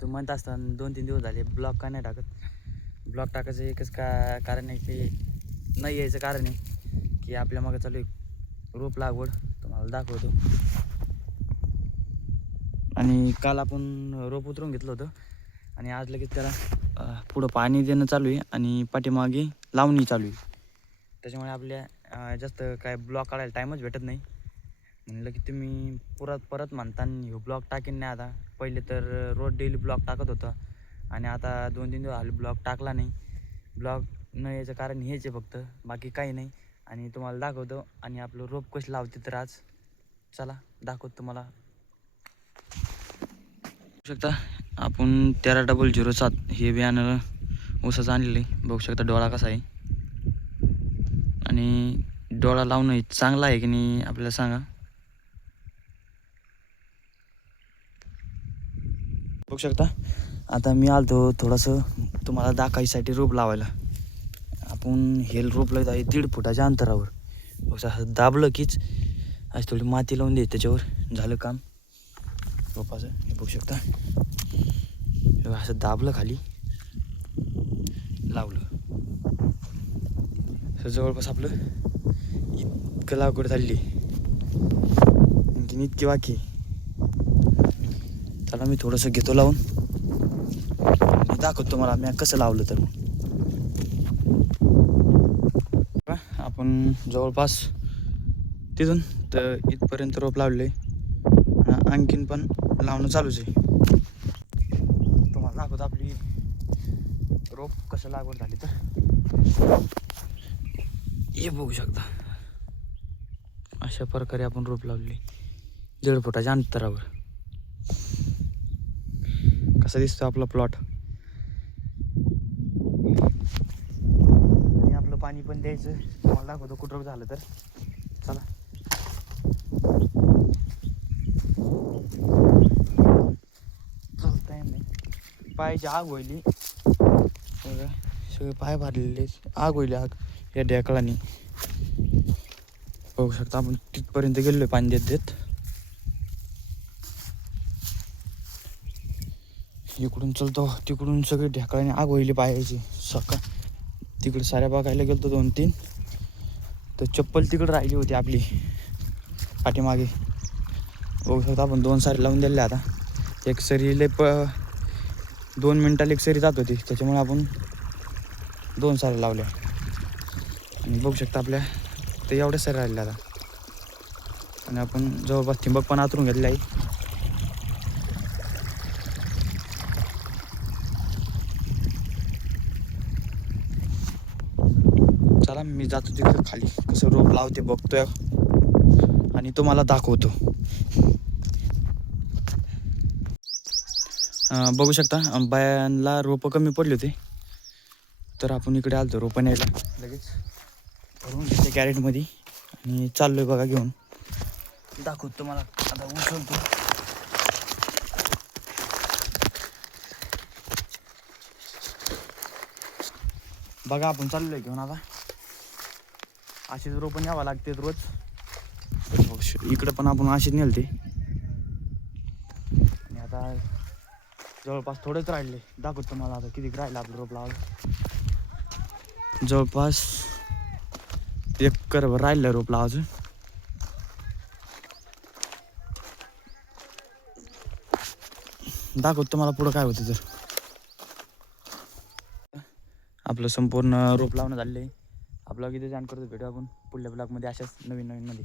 तू म्हणत असताना 2-3 दिवस झाले ब्लॉग का नाही टाकत. ब्लॉग टाकायचं एकच कारण आहे की नाही यायचं कारण आहे की आपल्या मागं चालू आहे रोप लागवड, तुम्हाला दाखवतो. आणि काल आपण रोप उतरून घेतलं होतं आणि आज लगेच त्याला पुढं पाणी देणं चालू आहे आणि पाठीमागे लावणी चालू आहे. त्याच्यामुळे आपल्या जास्त काय ब्लॉग काढायला टाईमच भेटत नाही. म्हणलं की तुम्ही परत म्हणताना ह्यो ब्लॉग टाकेन नाही. आता पहिले तर रोज डेली ब्लॉग टाकत होता आणि आता 2-3 दिवस झाले ब्लॉग टाकला नाही. ब्लॉग न याचं कारण हेच आहे फक्त, बाकी काही नाही. आणि तुम्हाला दाखवतो आणि आपलं रोप कशी लावते तर आज चला दाखवतो तुम्हाला. बघू शकता आपण 13007 हे बियाणं ऊसाचं आणलेलं आहे. बघू शकता डोळा कसा आहे आणि डोळा लावणं चांगला आहे की नाही आपल्याला सांगा. बघू शकता आता मी आलतो थोडंसं तुम्हाला दाखवायसाठी रोप लावायला. आपण हे रोप लावत आहे 1.5 फुटाच्या अंतरावर. बघू असं दाबलं कीच आज थोडी माती लावून दे त्याच्यावर, झालं काम रोपाचं. हे बघू शकता असं दाबलं खाली लावलं. तर जवळपास आपलं इतकं लागवड झाली आणखीन इतकी बाकी. चला मी थोडंसं घेतो लावून आणि दाखवतो तुम्हाला मी कसं लावलं. तर आपण जवळपास तिथून तर इथपर्यंत रोप लावले, आणखीन पण लावणं चालूच आहे. तुम्हाला दाखवतो आपली रोप कसं लागवड झाली. तर हे बघू शकता अशा प्रकारे आपण रोप लावले 1.5 फुटाच्या अंतरावर. कसा दिसतो आपला प्लॉट. आणि आपलं पाणी पण द्यायचं तुम्हाला दाखवतो कुठं झालं तर चला. चालता येत नाही, पायाची आग होईली सगळे पाय भरलेले आग होईल. आग या ढेकळाने बघू शकता. आपण तिथपर्यंत गेलोय पाणी देत देत. इकडून चलतो तिकडून सगळे ढेकळाने आग होईली पायाची. सकाळ तिकडे साऱ्या बघायला गेलो 2-3 तर चप्पल तिकडे राहिली होती आपली पाठीमागे. बघू शकता आपण 2 सारी लावून दिले. आता एक सरी 2 मिनिटाला एक सरी जात होती, त्याच्यामुळे आपण 2 साऱ्या लावल्या. आणि बघू शकता आपल्या तर एवढ्या साऱ्या राहिल्या आता. आणि आपण जवळपास ठिंबक पण आतरून घेतलं आहे. चला मी जातो तिकडे खाली कसं रोप लावते बघतोय आणि तुम्हाला दाखवतो. बघू शकता बायांना रोपं कमी पडले होते तर आपण इकडे आलतो रोपं न्यायला. लगेच भरून घेतले कॅरेटमध्ये आणि चाललोय बघा घेऊन. दाखवतो तुम्हाला आता उचलतो. बघा आपण चाललोय घेऊन. आता अशीच रोपं न्यावं लागते रोज. इकडं पण आपण अशीच नेलते आणि आता जवळपास थोडेच राहिले. दाखवतो तुम्हाला आता किती राहिलं आपलं रोप लावायला. जवळपास 1 करभर राहिलं रोप लावायचं. दाखवतो तुम्हाला पुढं काय होतं. तर आपलं संपूर्ण रोप लावणं झालेलं आहे. आपला किती जाण करतो भेटू आपण पुढल्या ब्लॉगमध्ये अशाच नवीन मध्ये.